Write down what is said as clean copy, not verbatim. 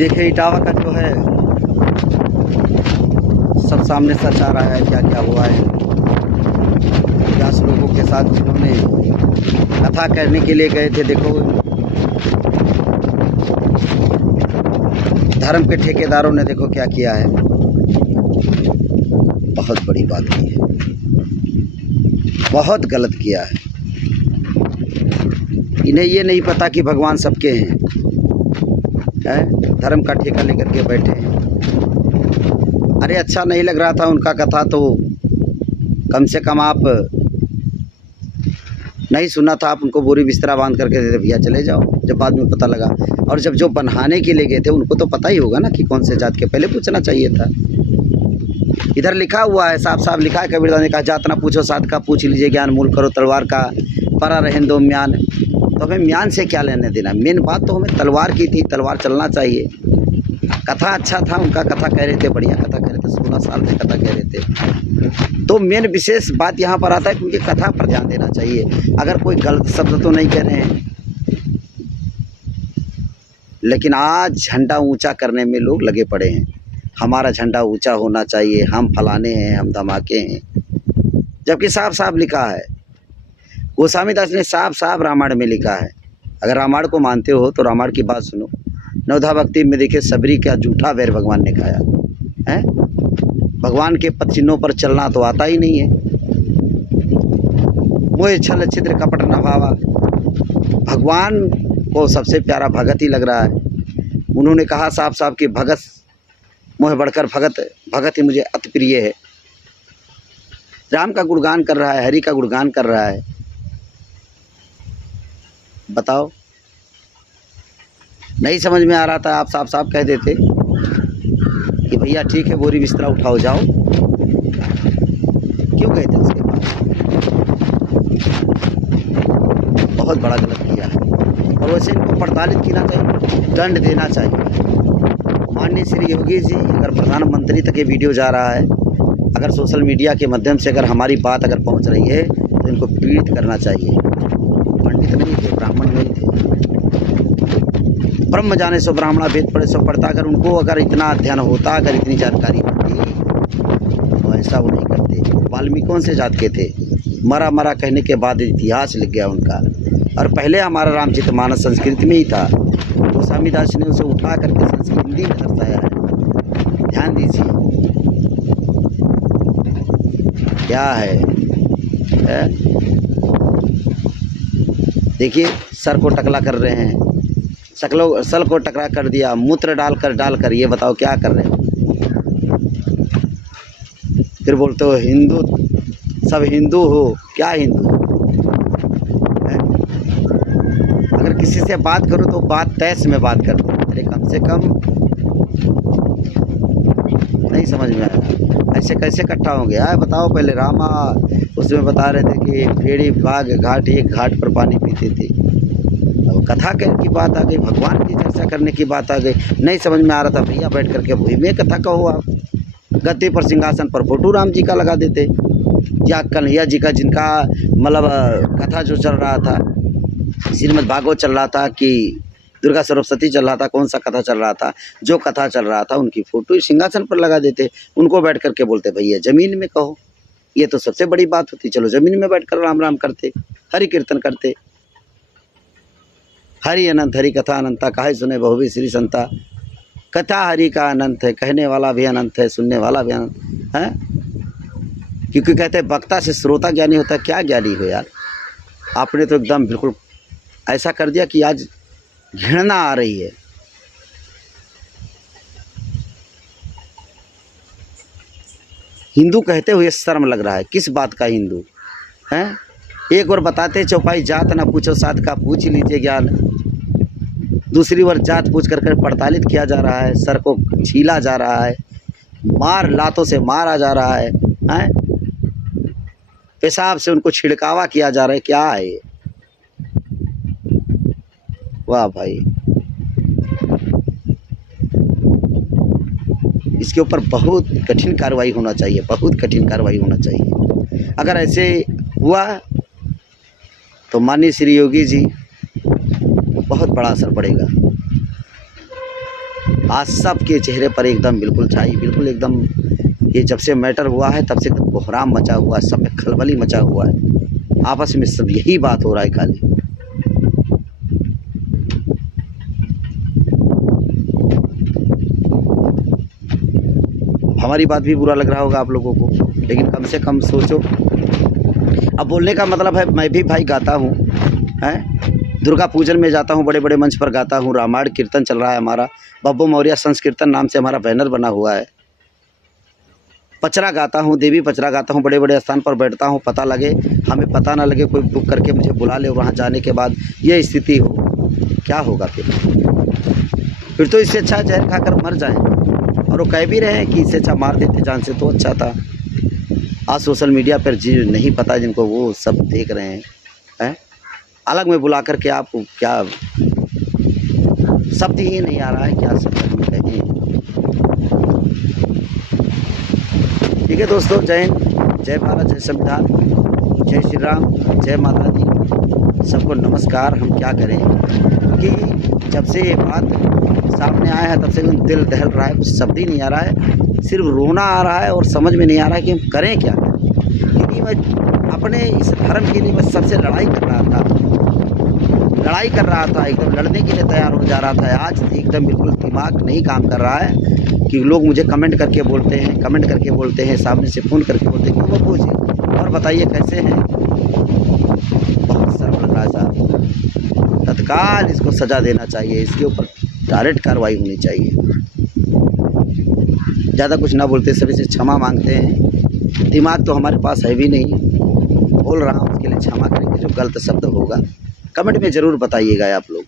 देखिए इटावा का जो है सब सामने सच आ रहा है, क्या क्या हुआ है। 50 लोगों के साथ जिन्होंने कथा करने के लिए गए थे, देखो धर्म के ठेकेदारों ने देखो क्या किया है। बहुत बड़ी बात की है, बहुत गलत किया है। इन्हें ये नहीं पता कि भगवान सबके हैं, धर्म का ठेका लेकर के बैठे हैं। अरे अच्छा नहीं लग रहा था उनका कथा तो कम से कम आप नहीं सुना था, आप उनको बोरी बिस्तरा बांध करके देते, भैया चले जाओ। जब बाद में पता लगा, और जब जो बनाने के लिए गए थे उनको तो पता ही होगा ना कि कौन से जात के, पहले पूछना चाहिए था। इधर लिखा हुआ है, साफ साफ लिखा है, कबीरदास ने कहा जात ना पूछो साध का पूछ लीजिए ज्ञान, मूल करो तलवार का परा रहें दो म्यान। तो हमें म्यान से क्या लेने देना, मेन बात तो हमें तलवार की थी, तलवार चलना चाहिए। कथा अच्छा था, उनका कथा कह रहे थे, बढ़िया कथा कह रहे थे, 16 साल से कथा कह रहे थे। तो मेन विशेष बात यहाँ पर आता है कि उनकी कथा पर ध्यान देना चाहिए। अगर कोई गलत शब्द तो नहीं कह रहे हैं, लेकिन आज झंडा ऊंचा करने में लोग लगे पड़े हैं। हमारा झंडा ऊंचा होना चाहिए, हम फलाने हैं, हम धमाके हैं, जबकि साफ साफ लिखा है। गोस्वामी दास ने साफ साफ रामायण में लिखा है। अगर रामायण को मानते हो तो रामायण की बात सुनो। नवधा भक्ति में देखिए सबरी का जूठा वैर भगवान ने खाया है। भगवान के पद चिन्हों पर चलना तो आता ही नहीं है। मोह छल छिद्र कपट न भावा, भगवान को सबसे प्यारा भगत ही लग रहा है। उन्होंने कहा साफ साफ कि भगत मोह बढ़कर भगत, भगत ही मुझे अति प्रिय है। राम का गुणगान कर रहा है, हरि का गुणगान कर रहा है। बताओ, नहीं समझ में आ रहा था, आप साफ साफ कह देते कि भैया ठीक है बोरी बिस्तरा उठाओ जाओ। क्यों कहते उसके बाद? बहुत बड़ा गलत किया है, और वैसे इनको प्रताड़ित करना चाहिए, दंड देना चाहिए। माननीय श्री योगी जी, अगर प्रधानमंत्री तक ये वीडियो जा रहा है, अगर सोशल मीडिया के माध्यम से अगर हमारी बात अगर पहुंच रही है तो इनको पीड़ित करना चाहिए। पंडित नहीं थे, ब्राह्मण नहीं थे, ब्रह्म जाने सो ब्राह्मणा वेद पढ़े सो पढ़ता। अगर उनको अगर इतना अध्ययन होता, अगर इतनी जानकारी होती तो ऐसा वो नहीं करते। वाल्मीकि से जात के थे, मरा मरा कहने के बाद इतिहास लिख गया उनका। और पहले हमारा रामचरितमानस संस्कृत में ही था, गोस्वामी दास ने उसे उठा करके संस्कृत हिंदी में दर्शाया है। ध्यान दीजिए क्या है? देखिए सर को टकला कर रहे हैं, सर को टकरा कर दिया, मूत्र डालकर ये बताओ क्या कर रहे हैं? फिर बोलते हो हिंदू, सब हिंदू हो, क्या हिंदू? अगर किसी से बात करो तो बात तैस में बात करते हैं। अरे कम से कम नहीं समझ में आया, ऐसे कैसे इकट्ठा होंगे यार? बताओ। पहले रामा उसमें बता रहे थे कि भेड़ी बाघ घाट, एक घाट पर पानी पीते थे। अब कथा करने की बात आ गई, भगवान की चर्चा करने की बात आ गई। नहीं समझ में आ रहा था, भैया बैठ करके वही में कथा कहो। आप गद्दे पर सिंहासन पर फोटो राम जी का लगा देते, या कन्हैया जी का, जिनका मतलब कथा जो चल रहा था, श्रीमद् भागवत चल रहा था कि दुर्गा सरस्वती चल रहा था, कौन सा कथा चल रहा था, जो कथा चल रहा था उनकी फोटो सिंहासन पर लगा देते। उनको बैठ करके बोलते भैया ज़मीन में कहो। ये तो सबसे बड़ी बात होती, चलो ज़मीन में बैठकर राम राम करते, हरि कीर्तन करते। हरि अनंत हरि कथा अनंता, काहे सुने बहुवी श्री संता। कथा हरि का अनंत है, कहने वाला भी अनंत है, सुनने वाला भी अनंत है। क्योंकि कहते हैं वक्ता से श्रोता ज्ञानी होता है। क्या ज्ञानी हो यार? आपने तो एकदम बिल्कुल ऐसा कर दिया कि आज घृणा आ रही है। हिंदू कहते हुए शर्म लग रहा है। किस बात का हिंदू है? एक बार बताते चौपाई जात ना पूछो साध का पूछ लीजिए ज्ञान, दूसरी बार जात पूछ कर प्रताड़ित किया जा रहा है, सर को छीला जा रहा है, मार लातों से मारा जा रहा है, पेशाब से उनको छिड़कावा किया जा रहा है। क्या है ये? वाह भाई, इसके ऊपर बहुत कठिन कार्रवाई होना चाहिए, बहुत कठिन कार्रवाई होना चाहिए। अगर ऐसे हुआ तो माननीय श्री योगी जी बहुत बड़ा असर पड़ेगा। आज सबके चेहरे पर एकदम बिल्कुल छाई, बिल्कुल एकदम, ये जब से मैटर हुआ है तब से एकदम कोहराम मचा हुआ है, सब में खलबली मचा हुआ है, आपस में सब यही बात हो रहा है खाली। हमारी बात भी बुरा लग रहा होगा आप लोगों को, लेकिन कम से कम सोचो। अब बोलने का मतलब है, मैं भी भाई गाता हूँ, हैं, दुर्गा पूजन में जाता हूँ, बड़े बड़े मंच पर गाता हूँ, रामायण कीर्तन चल रहा है हमारा, बब्बू मौर्य संस्कीर्तन नाम से हमारा बैनर बना हुआ है, पचरा गाता हूँ, देवी पचरा गाता हूँ, बड़े बड़े स्थान पर बैठता हूँ, पता लगे हमें पता ना लगे, कोई बुक करके मुझे बुला ले, वहाँ जाने के बाद ये स्थिति हो, क्या होगा फिर तो इससे अच्छा जहर खाकर मर जाए। और वो कह भी रहे हैं कि इससे अच्छा मार देते जान से तो अच्छा था। आज सोशल मीडिया पर जी नहीं पता जिनको, वो सब देख रहे हैं, अलग में बुला कर के आपको क्या शब्द ही नहीं आ रहा है, क्या शब्द हम कहें। ठीक है दोस्तों, जय हिंद, जय भारत, जय संविधान, जय श्री राम, जय माता दी, सबको नमस्कार। हम क्या करें, क्योंकि जब से ये बात सामने आया है तब से दिल दहल रहा है, कुछ शब्द ही नहीं आ रहा है, सिर्फ रोना आ रहा है और समझ में नहीं आ रहा है कि हम करें क्या। क्योंकि मैं अपने इस धर्म के लिए मैं सबसे लड़ाई कर रहा था, एकदम लड़ने के लिए तैयार हो जा रहा था। आज एकदम बिल्कुल दिमाग नहीं काम कर रहा है कि लोग मुझे कमेंट करके बोलते हैं, सामने से फ़ोन करके बोलते हैं कि बब्बू जी और बताइए कैसे हैं। बहुत शर्म लग रहा है साहब, तत्काल इसको सज़ा देना चाहिए, इसके ऊपर डायरेक्ट कार्रवाई होनी चाहिए। ज़्यादा कुछ ना बोलते, सभी से क्षमा मांगते हैं। दिमाग तो हमारे पास है भी नहीं, बोल रहा हूँ उसके लिए क्षमा करेंगे, जो गलत शब्द होगा कमेंट में ज़रूर बताइएगा आप लोग।